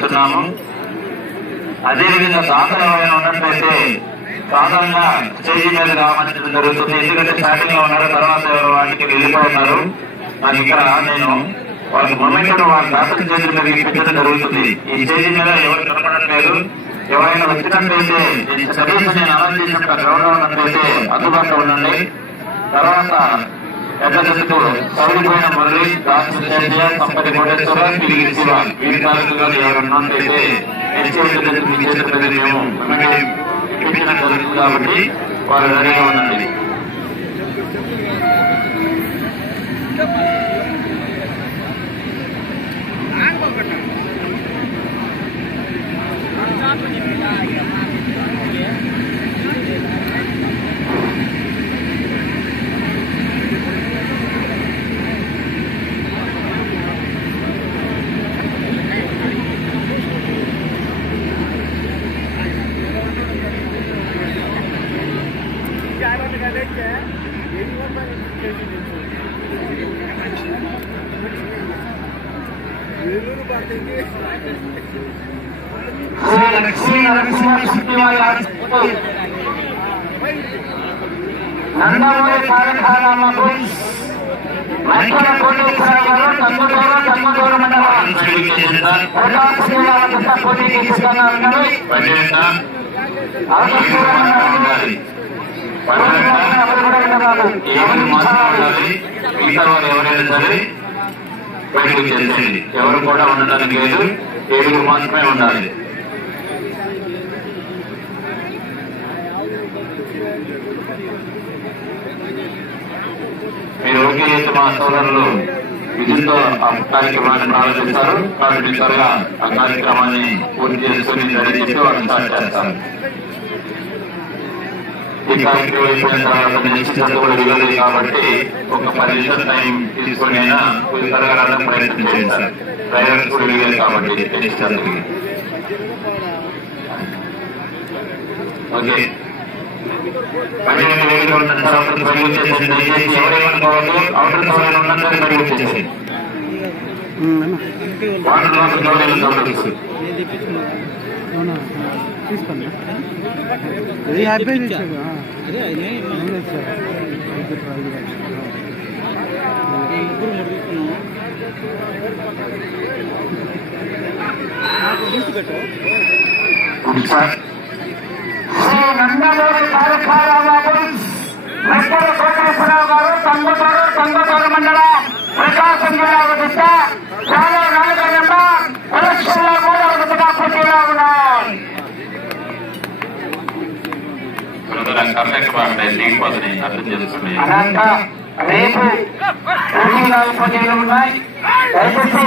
కోరుతున్నాము అదేవిధంగా సాధనమైన ఉన్నట్లయితే సాధారణంగా స్టేజీ మీద రావడం జరుగుతుంది. ఎందుకంటే స్టార్టింగ్లో ఉన్నారు తర్వాత ఎవరు వాటికి వెళ్ళిపోతున్నారు మరి ఇక్కడ నేను వాళ్ళకి మొమెంట్ వాళ్ళ దాతల చేతుల మీద ఇప్పించడం జరుగుతుంది. ఈ స్టేజీ మీద ఎవరు కనపడట్లేదు. ఎవరైనా వచ్చినట్లయితే సర్వీస్ నేను అనౌన్స్ చేసినట్టు గ్రౌండ్ ఉన్నట్లయితే అందుబాటులో ఉండండి. తర్వాత పెద్ద దశకు సౌరిపోయిన మురళి దాసు శేషయ్య సంపతి కోటేశ్వర తిరిగి శివ వీరి తాలూకుగా ఎవరన్నా ఉన్నట్లయితే హెచ్చేతులకు మీ చేతుల మీద మేము వెంటనే ఇప్పించడం జరుగుతుంది కాబట్టి వారు రెడీగా ఉండండి శ్రీ లక్ష్మీ నరసింహ శక్తి వారి ఆశీస్సులతో నందమూరి కార్యక్రమాలకు మంత్రుల కోటేశ్వర గారు మండలం. ఎవరైనా సరే బయటకు చెందండి ఎవరు కూడా ఉండడానికి లేదు. ఏడుగురు మాత్రమే ఉండాలి. మీరు మా సోదరులు విధులతో ఆ కార్యక్రమాన్ని ప్రారంభిస్తారు. కాబట్టి త్వరగా ఆ కార్యక్రమాన్ని పూర్తి చేసుకుని రెడీ చేసి స్టార్ట్ చేస్తారు. ఈ కార్యక్రమం అయిపోయిన తర్వాత కూడా ఇవ్వలేదు కాబట్టి ఒక పది నిమిషాలు టైం తీసుకుని అయినా త్వరగా ప్రయత్నం చేయండి సార్. డ్రైవర్స్ కూడా ఇవ్వలేదు కాబట్టి ఓకే. పన్నెండు వేలు ఉన్న తర్వాత బయట వచ్చేసి దయచేసి ఎవరేమనుకోవద్దు అవసరం ఎవరైనా ఉన్నందుకు బయట వచ్చేసి వాటర్ వాటర్ గౌరవం గమనిస్తుంది నేను తీసుకోండి ఇది హ్యాపీ తీసుకోండి అదే అదే ముగ్గురు ముడుకున్నాం నాకు లిస్ట్ పెట్టు సార్ శ్రీ నందమూరి తారకారావు మెక్కల కోటేశ్వరరావు గారు తంగుటూరు మండలం ప్రకాశం జిల్లా వద్ద చాలా నాలుగో నెంబర్ ఎలక్షన్లో మూడవ విధంగా పోటీలో ఉన్నాయి అనంత రేపు పోటీలో పోటీలు ఉన్నాయి. దయచేసి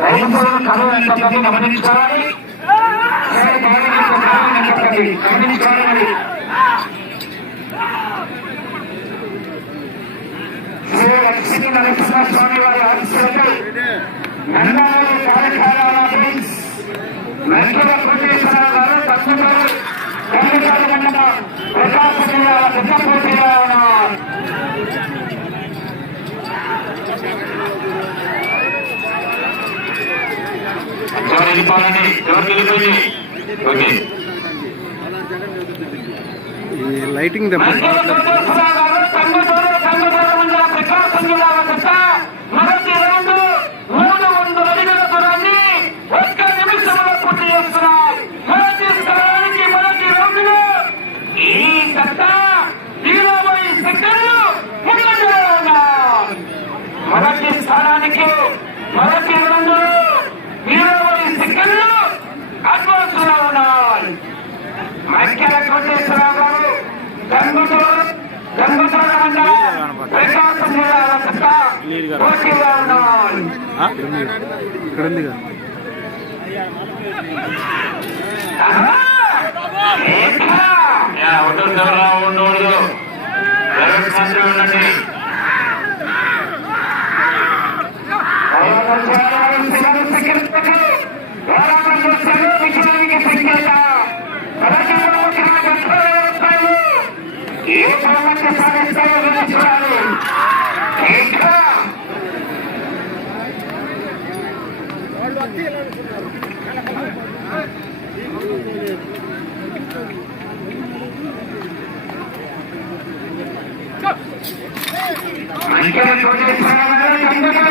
రైతులు కరువు ఎంత గమనించుకోవాలి. గమనించుకోవాలి శ్రీ నరసింహ స్వామి వారి ఆశీస్సులతో వెంకట గారు ప్రకాశం జిల్లా ఉన్నారు ఎవరు వెళ్ళిపోవాలండి ఎవరు వెళ్ళిపోయి ఓకే లైటింగ్ దెబ్బ మొదటి స్థానానికి మొదటి రెండు ఇరవై సెకండ్లు అడ్వాన్స్లో ఉన్నాయి మక్కెల కోటేశ్వరరావు గారు గంగుటూరు గంగుటూరు మండలం ప్రకాశం జిల్లాల చెత్త ఉన్నారు ఇక్కడ ఉంది ఎవరికి మాత్రమే ఉండండి よろしくお願いします。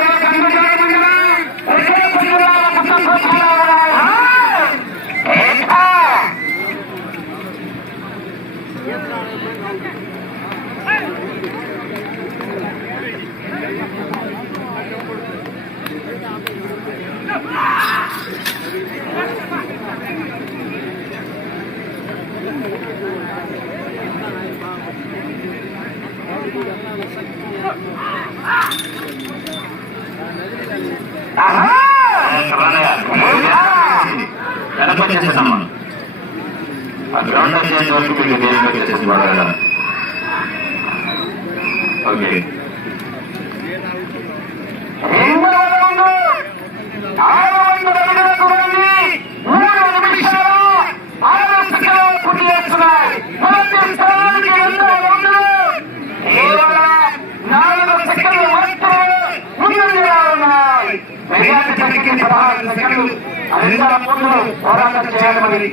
పోరాటం చేయాలని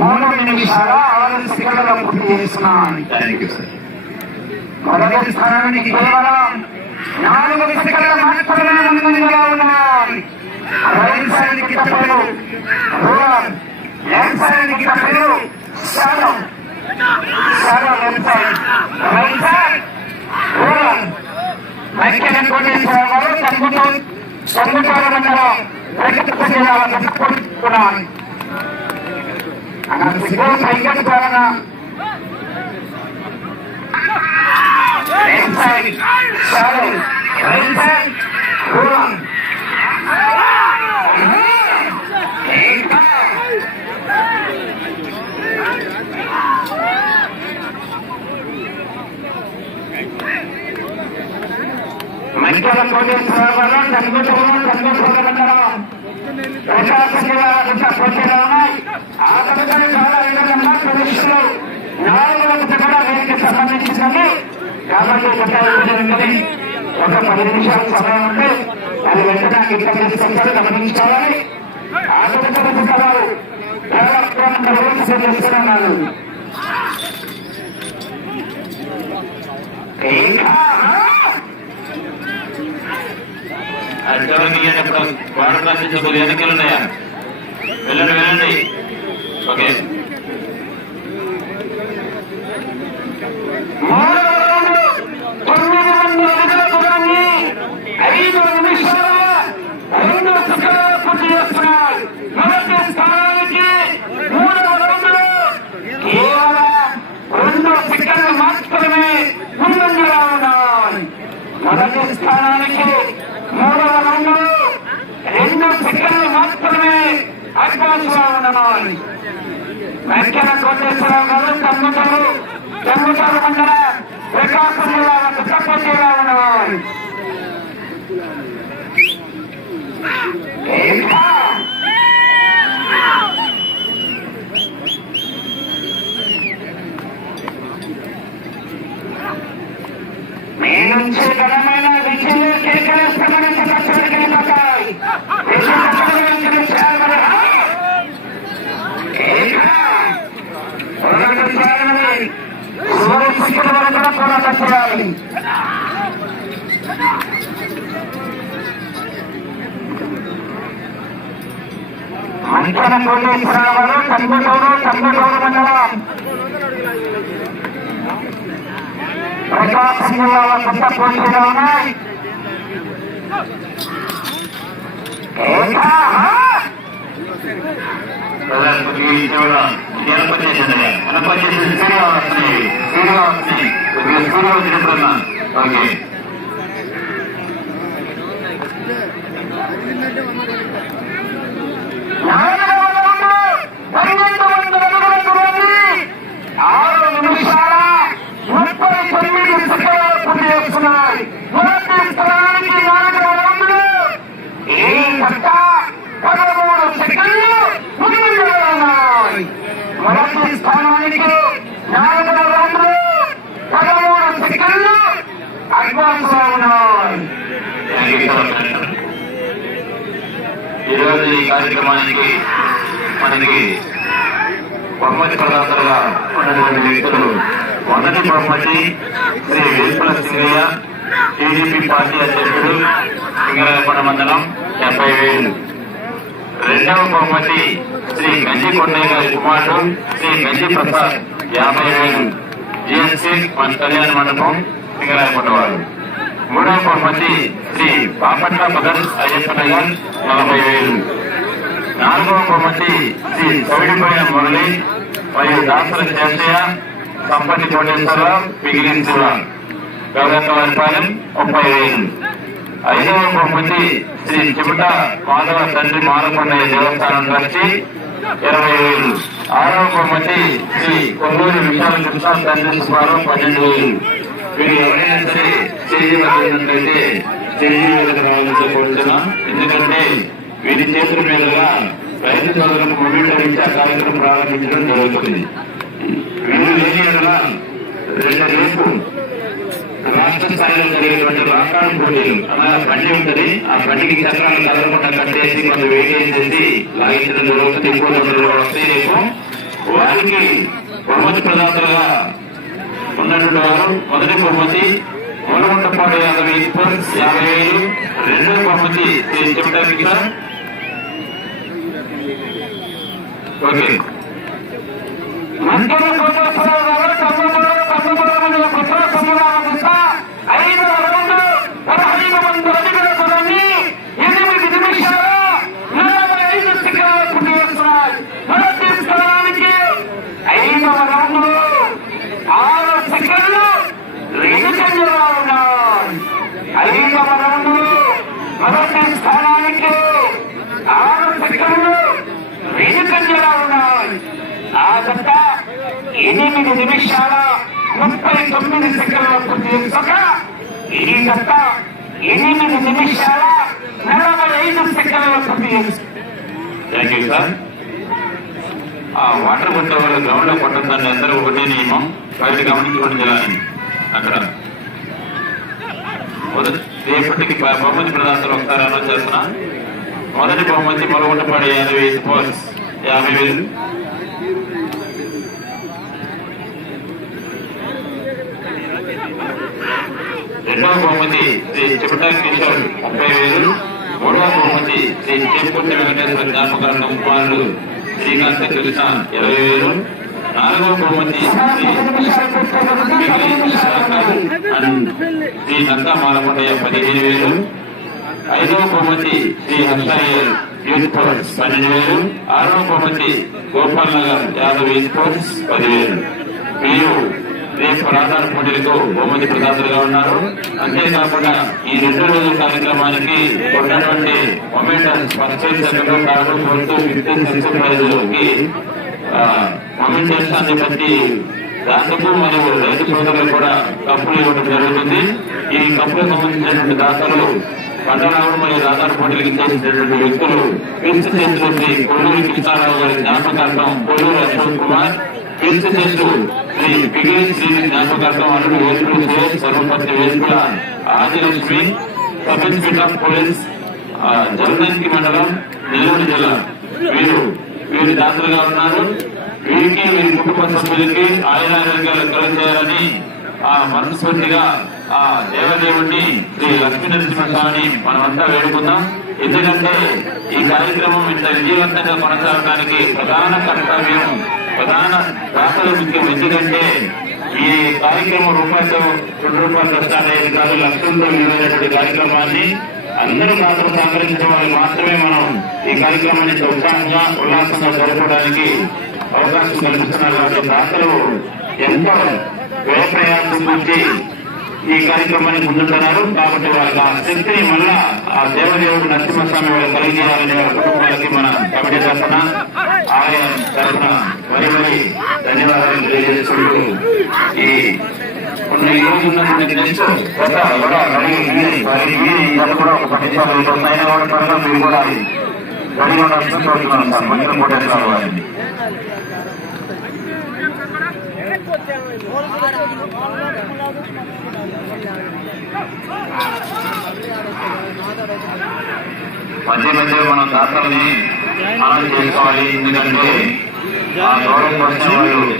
మూడు నిమిషాల ఆరు సెకండ్ల పూర్తి చేస్తున్నాను. థ్యాంక్ యూ సార్ మొదటి స్థానానికి కేవలం నాలుగు సెకండ్ల మాత్రమే ముందంగా ఉన్నాయి. రైట్ సైడ్కి తప్పదు రూరల్ లెఫ్ట్ సైడ్కి తప్పదు శాలం శాలం left side right side rural మధ్యన కోటేశ్వర గారు తగ్గుతూ తగ్గుతారు మండలం ప్రకృతి జిల్లాలో తప్పుకున్నాను అక్కడ సంఘం ద్వారా Left side, shadow. Run. మంచిగా కోటేశ్వర తగ్గుతున్నా తగ్గుతున్నా ప్రకాశం జిల్లా గుట్ట ఆ కూడా వీరికి సంబంధించింది కాబట్టి జరిగింది ఒక పది నిమిషాల సమయం ఉంటే అది వెంటనే ఇక్కడ తీసుకొస్తారు గమనించాలని ఆ తదుపరి పుస్తకాలు చేస్తున్నారు అడ్డవరం ఇయ్యేటప్పుడు వాటర్ ప్రార్థించబోదు ఎన్నికలు ఉన్నాయా వెళ్ళండి వెళ్ళండి. ఓకే తొమ్మిది మంది అడుగుల దూరాన్ని ఐదు నిమిషాల రెండు సెకండ్లు పూర్తి చేస్తున్నారు మొదటి స్థానానికి మూడవ రౌండ్లో కేవలం రెండు సెకండ్లు మాత్రమే ముందంజలో ఉన్నాయి మొదటి స్థానానికి మూడవ రౌండ్లో రెండు సెకండ్లు మాత్రమే కావాలి. లో వెంకన్న కోటేశ్వరరావు గారు తమ్ముతారు తమ్ముతారు మండల ప్రకాశం జిల్లా పుట్టపల్లిలో ఉన్నవారు. మీ నుంచి ఘనమైన విజయం కేకలేస్తామని కష్టపడిపోతాయి పోరాటం చేయాలి మంచన కోటేశ్వరరావు తమ్ముటూరు తమ్ముటూరు మండలం ప్రకాశం జిల్లాలో కొత్త పోటీలో ఉన్నాయి ఏకా! ప్రధానమంత్రి వెనకొచ్చేసింది వెనకొచ్చేసి సూర్య వస్తుంది సూర్య వస్తుంది కొద్దిగా సూర్య వచ్చినప్పుడన్నా ఓకే నాలుగవ రౌండ్ పన్నెండు వందల అడుగుల దూరాన్ని ఆరు నిమిషాల ముప్పై తొమ్మిది సెకండ్లు పూర్తి చేస్తున్నాయి మొదటి స్థానానికి నాలుగవ రౌండ్ ఈ కట్ట పదమూడు సెకండ్లు ముందుగా ఉన్నాయి మొదటి స్థానానికి నాలుగవ రౌండ్ పదమూడు సెకండ్లు అడ్వాన్స్లో ఉన్నాయి థ్యాంక్ యూ సార్ ఈరోజు ఈ కార్యక్రమానికి మనకి బహుమతి ప్రదాతలుగా ఉన్నటువంటి వ్యక్తులు మొదటి బహుమతి శ్రీ వేల్పుల సింగయ్య టీడీపీ పార్టీ అధ్యక్షుడు సింగరాయపడ మండలం డెబ్బై వేలు. రెండవ బహుమతి శ్రీ గంజి కొండయ్య గారి కుమారుడు శ్రీ గంజి ప్రసాద్ యాభై వేలు. జిఎన్సీ మన కళ్యాణ మండపం సింగరాయపడ్డవారు మూడవ బహుమతి శ్రీ బాపట్ల మదన్ అయ్యప్ప నగర్ నలభై వేలు. నాలుగవ బహుమతి శ్రీ చౌడిపోయిన మురళి మరియు దాసర శేషయ్య సంపత్తి కోటేశ్వరరావు మిగిలిన గౌరవపాలెం ముప్పై వేలు. ఐదవ బహుమతి శ్రీ చిమట మాధవ తండ్రి మానకొండయ్య దేవస్థానం నుంచి ఇరవై వేలు. ఆరవ బహుమతి శ్రీ కొల్లూరి విశాల కృష్ణ తండ్రి సుమారు పన్నెండు వేలు. వీరు ఎవరైనా సరే చేయవలసినట్లయితే చేయవలసిన రావాలని కోరుతున్నా. ఎందుకంటే వీరి చేతుల మీదుగా రైతు సోదరులకు మొబైల్ ఆ కార్యక్రమం ప్రారంభించడం జరుగుతుంది. వీరు లేని రెండు రేపు రాష్ట్ర స్థాయిలో జరిగేటువంటి రాష్ట్రాల పోటీలు. అలా బండి ఉంటుంది. ఆ బండికి చక్రాలు కదలకుండా కట్టేసి కొంచెం వెయిట్ చేసి లాగించడం జరుగుతుంది. ఎక్కువ వస్తే రేపు వారికి బహుమతి ప్రదాతలుగా ఉన్నటువంటి వారు మొదటి బహుమతి మూలగుంటపాడు యాభై వేలు యాభై వేలు రెండో బహుమతి శ్రీ చెప్తా కిషోర్ ఓకే మంత్రుల కోటేశ్వరరావు గారు తమ్ముడు తమ్ముడు మండల కుట్ర సముదాయ ఐదు రౌండ్లు పదహైదు మంది అడుగుల దూరాన్ని ఎనిమిది నిమిషాలు నలభై ఐదు సెకండ్ల పూర్తి చేస్తున్నాయి మొదటి స్థానానికి ఐదవ రౌండ్లు ఆరు సెకండ్లు వెనుకంజలో ఉన్నాయి ఐదవ రౌండ్లు మొదటి స్థానానికి ఆరు సెకండ్లు వెనుకంజలో ఉన్నాయి ఆ జంట ఎనిమిది నిమిషాల ముప్పై తొమ్మిది సెకండ్ల పూర్తి చేసుకోగా ఈ జంట ఎనిమిది నిమిషాల నలభై ఐదు సెకండ్ల పూర్తి చేసుకుంది సార్ ఆ వాటర్ కొట్టే వాళ్ళు గ్రౌండ్లో కొట్టద్దండి అందరూ ఒకటే నియమం. బయట గమనించుకోండి జలాన్ని అక్కడ రేపటికి బహుమతి ప్రదాతలు ఒకసారి అనౌన్స్ చేస్తున్నా. మొదటి బహుమతి మొలగొట్టపాడు యాభై వేలు యాభై వేలు. రెండవ బహుమతి శ్రీ చిపటా కిషోర్ ముప్పై వేలు మూడవ బహుమతి శ్రీ చేపూర్తి వెంకటేశ్వర జ్ఞాపకాలను కుమారుడు శ్రీకాంత కృష్ణ ఇరవై వేలు నాలుగవ బహుమతి శ్రీ నక్కా మాలకొండయ్య పదిహేను వేలు ఐదవ బహుమతి శ్రీ హర్షయ్యర్ యూత్ ఫోర్స్ పన్నెండు వేలు ఆరవ బహుమతి గోపాల్ నగర్ యాదవ్ యూత్ ఫోర్స్ పదివేలు. వీరు రేపు రాధార పోటీలకు బహుమతి ప్రదాతలుగా ఉన్నారు. అంతేకాకుండా ఈ రెండు రోజుల కార్యక్రమానికి ఉన్నటువంటి momentum first second third fourth fifth sixth ప్రైజులకి అనే ప్రతి దాతకు మరియు రైతు సోదరులు కూడా కప్పులు ఇవ్వడం జరుగుతుంది. ఈ కప్పులకు సంబంధించినటువంటి దాతలు పట్టణాలు మరియు దాదాపు పోటీలకు చేసినటువంటి వ్యక్తులు క్రీస్తు చేసినటువంటి కొల్లూరు కృష్ణారావు గారి జ్ఞాపకార్థం కొల్లూరు అశోక్ కుమార్ క్రీస్తు చేస్తూ శ్రీ పిగిలి శ్రీ జ్ఞాపకార్థం అల్లుడు Vesukulu Suresh Sarvapati Vesukula Adilakshmi sub inspector of police Jaladanki మండలం నెల్లూరు జిల్లా వీరు వీరు దాతలుగా ఉన్నారు వీరికి వీరి కుటుంబ సభ్యులకి ఆయన ఆరోగ్యాలు కలుగుతారని ఆ మనస్ఫూర్తిగా ఆ దేవదేవుణ్ణి శ్రీ లక్ష్మీ నరసింహస్వామిని మనమంతా వేడుకుందాం ఎందుకంటే ఈ కార్యక్రమం ఇంత విజయవంతంగా కొనసాగడానికి ప్రధాన కర్తవ్యం ప్రధాన దాతలు ముఖ్యం ఎందుకంటే ఈ కార్యక్రమం రూపాయలతో రెండు రూపాయలు కష్టాలు కాదు లక్షల్లో విలువైనటువంటి కార్యక్రమాన్ని అందరూ మాత్రం సహకరించడం వాళ్ళు మాత్రమే మనం ఈ కార్యక్రమాన్ని ఉత్సాహంగా ఉల్లాసంగా జరపడానికి అవకాశం కల్పిస్తున్నారు. కాబట్టి దాతలు ఎంతో వ్యయ ప్రయాసం గురించి ఈ కార్యక్రమానికి ముందుంటున్నారు. కాబట్టి వాళ్ళకి ఆ శక్తిని మళ్ళా ఆ దేవదేవుడు నరసింహస్వామి వాళ్ళు కలిగేయాలని వాళ్ళ కుటుంబాలకి మన కమిటీ తరఫున ఆలయం తరఫున మరి మరి ధన్యవాదాలు తెలియజేసుకుంటూ ఈ ఈ రోజు ఉన్నటువంటి నెక్స్ట్ కొత్త కూడా కూడా ఒక కూడా మీరు కూడా సార్ కొట్టేస్తారు వారిని. మధ్య మధ్య మనం దాతల్ని మనం చేసుకోవాలి. ఎందుకంటే ఆ గౌరవం కోసం వాళ్ళు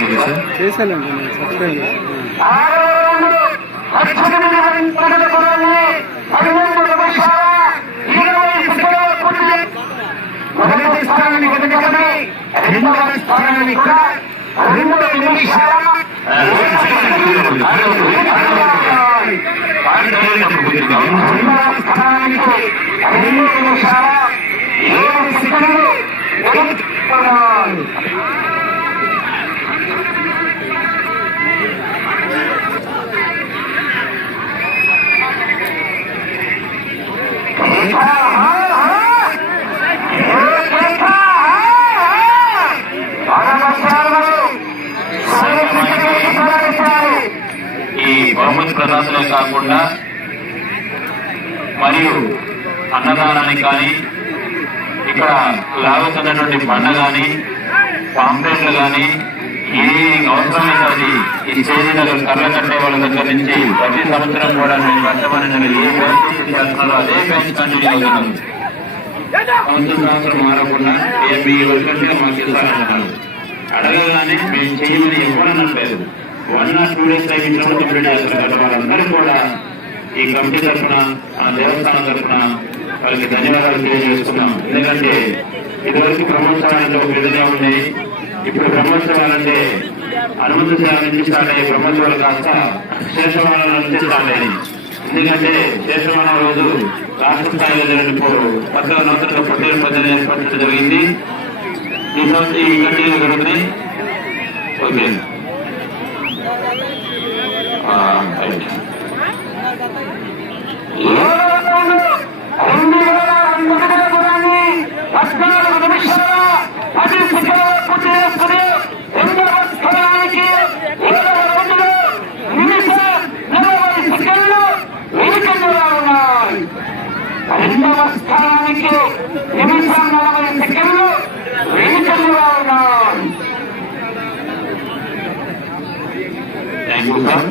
యూ సార్ చేశానండి. నేను సబ్స్క్రైబ్ చేశాను. ఆరవ స్థానాన్ని రెండవ స్థానాన్ని కూడా రెండు నిమిషాల రెండవ స్థానానికి రెండు నిమిషాల ఏడు సెకండ్లు బహుమతి ప్రదర్శనే కాకుండా మరియు అన్నదానానికి కానీ ఇక్కడ లాగుతున్నటువంటి బండ కానీ పాంప్లెట్లు కానీ ఏ అవసరమైతే అది ఈ చేతిలో దగ్గర కళ్ళ కట్టే వాళ్ళ దగ్గర నుంచి ప్రతి సంవత్సరం కూడా మేము కట్టమని ఏ పరిస్థితి చేస్తున్నారో అదే బ్యాంక్ కంటిన్యూ అవుతున్నాం సంవత్సరం సంవత్సరం మారకుండా ఏ మీ వరకంటే మాకు ఇస్తారన్నారు అడగగానే మేము చేయమని ఇవ్వనట్లేదు one or two days time ఇచ్చినప్పుడు కంప్లీట్ చేస్తారు వాళ్ళందరూ కూడా ఈ కమిటీ తరఫున ఆ దేవస్థానం తరఫున వాళ్ళకి ధన్యవాదాలు తెలియజేస్తున్నాం. ఎందుకంటే ఇదివరకు బ్రహ్మోత్సవానికి ఒక విధంగా ఉంది ఇప్పుడు బ్రహ్మోత్సవాలంటే హనుమంత సేవ నుంచి స్టార్ట్ అయ్యే బ్రహ్మోత్సవాలు కాస్త శేషవారం నుంచి స్టార్ట్ అయ్యాయి ఎందుకంటే శేషవారం రోజు రాష్ట్ర స్థాయిలో జరిగినప్పుడు పక్కన నూతన ప్రత్యేక పద్ధతి ఏర్పరచడం జరిగింది. ఈ సంవత్సరం ఈ కంటిన్యూ జరుగుతున్నాయి. ఓకే ఆ, రైట్. రెండు వేల మొదటి గురాన్ని పద్నాలుగు నిమిషాల పది సెకండ్ల పూర్తి చేసుకుని రెండవ స్థానానికి ఏడవ రౌండ్లో నిమిషం నలభై సెకండ్లు వెనుకంజలో ఉన్నాయి రెండవ స్థానానికి నిమిషం నలభై సెకండ్లు వెనుకంజలో ఉన్నాయి థ్యాంక్ యూ సార్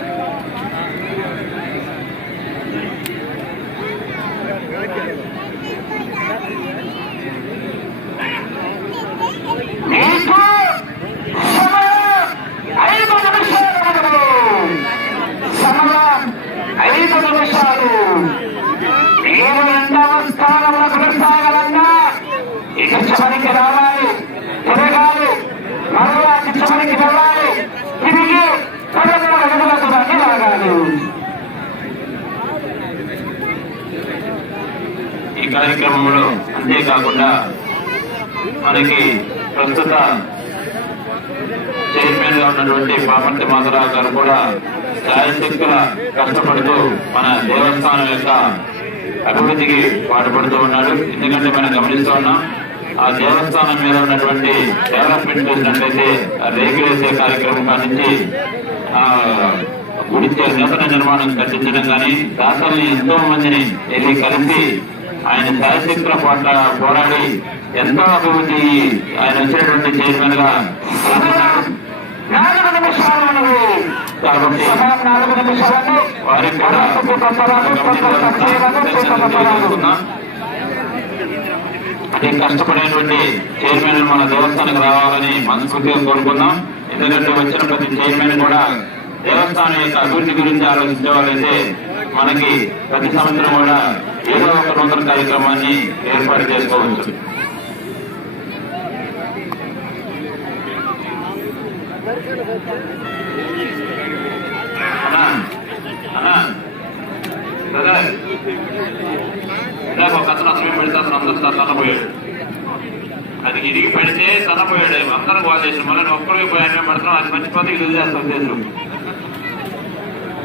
మీకు సమయం ఐదు నిమిషాలు సమయం ఐదు నిమిషాలు మీరు రెండవ స్థానంలో కొనసాగాలన్నా ఇక చివరికి రావాలి తిరగాలి మరలా చివరికి వెళ్ళాలి తిరిగి పదమూడు అడుగుల దూరాన్ని లాగాలి ఈ కార్యక్రమంలో అంతేకాకుండా మనకి ప్రస్తుత చైర్మన్గా ఉన్నటువంటి పాపంటి మాధవరావు గారు కూడా శాయశక్తుల కష్టపడుతూ మన దేవస్థానం యొక్క అభివృద్ధికి పాటుపడుతూ ఉన్నాడు. ఎందుకంటే మనం గమనిస్తూ ఉన్నాం ఆ దేవస్థానం మీద ఉన్నటువంటి డెవలప్మెంట్ చూసినట్లయితే ఆ రేకులు వేసే కార్యక్రమం కానించి నుంచి చే- నూతన నిర్మాణం కట్టించడం కానీ దాతల్ని ఎంతో మందిని వెళ్ళి కలిసి ఆయన శాయశక్తుల పట్ల పోరాడి ఎంతో అభివృద్ధి ఆయన వచ్చినటువంటి చైర్మన్గా కాబట్టి వారికి కూడా కష్టపడేటువంటి చైర్మన్ మన దేవస్థానానికి రావాలని మనస్ఫూర్తిగా కోరుకుందాం. ఎందుకంటే వచ్చిన ప్రతి చైర్మన్ కూడా దేవస్థానం యొక్క అభివృద్ధి గురించి ఆలోచించే వాళ్ళైతే మనకి ప్రతి సంవత్సరం కూడా ఏదో ఒక నూతన కార్యక్రమాన్ని ఏర్పాటు చేసుకోవచ్చు. ఒక అతను అసలు పెడితే అతను అందరూ తన్నపోయాడు అది ఇరిగి పెడితే తన్నపోయాడు అందరం కాల్ చేసి మళ్ళీ ఒక్కరికి ఒక్కడికి పోయి అది మంచి పద్ధతి ఇది చేస్తాం. చేసు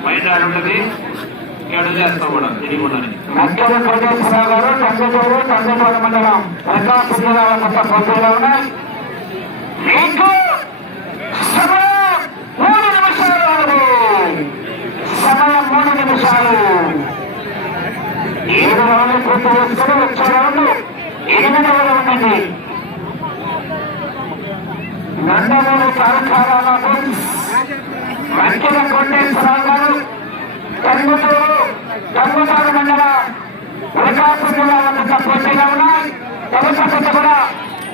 మైండ్ ఆడు ఉంటుంది ఇంకా కూడా చేస్తావు కూడా. తెలియకుండానే మధ్యలో గారు తండ్రిపూరు తండ్రిపూరు మండలం. ప్రకాశం జిల్లా కొత్త పోటీలో ఉన్నాయి. మీకు సమయం మూడు నిమిషాలు సమయం మూడు నిమిషాలు. ఏడు రౌండ్లు పూర్తి చేసుకుని వచ్చే రౌండ్ ఎనిమిదవ రౌండ్ అండి. నందమూరి తారకారాబాబు మంచిల కోటేశ్వరరావు గారు టంగుటూరు టంగుటూరు మండల ప్రకాశం జిల్లా వద్ద పోటీగా ఉన్నాయి తొలసత కూడా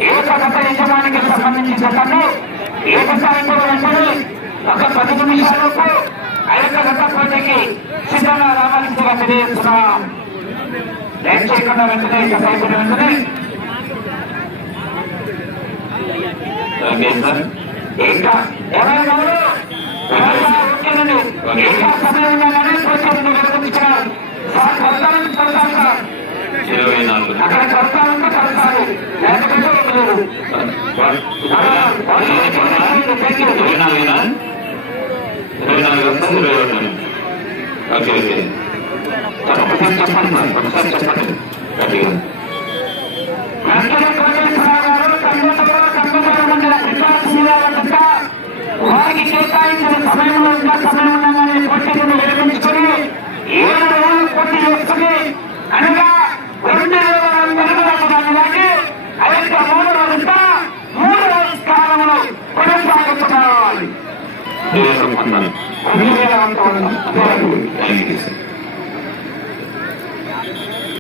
ఏకగత యజమానికి సంబంధించిన జతను ఏకసాయంతో వెంటనే ఒక పది నిమిషాలకు ఐకగత పోటీకి సిద్ధంగా రావాల్సిందిగా తెలియజేస్తున్నాం. లేట్ చేయకుండా వెంటనే ఇక వెంటనే. Okay sir. ఇంకా ఎవరైనా ఓకేనండి. ఇంకా సమయం సార్ సార్. ఇరవై నాలుగు. ఇరవై నాలుగేనా? ఇరవై నాలుగు వస్తుంది ఇరవై ఒకటి ఓకే ఓకే. ఒకసారి చెప్పండి ఒకసారి చెప్పండి గట్టిగా వారికి కేటాయించిన సమయంలో ఇంకా సమయం ఉండగానే పోటీలను నిర్మించుకొని ఏడు రోజులు పోటీ చేసుకుని అనగా రెండు వేల వెనుకలకు దాన్ని ఆ యొక్క మూడు రోజుల మూడు రోజు స్థానంలో కొనసాగుతున్నారు ఇరవై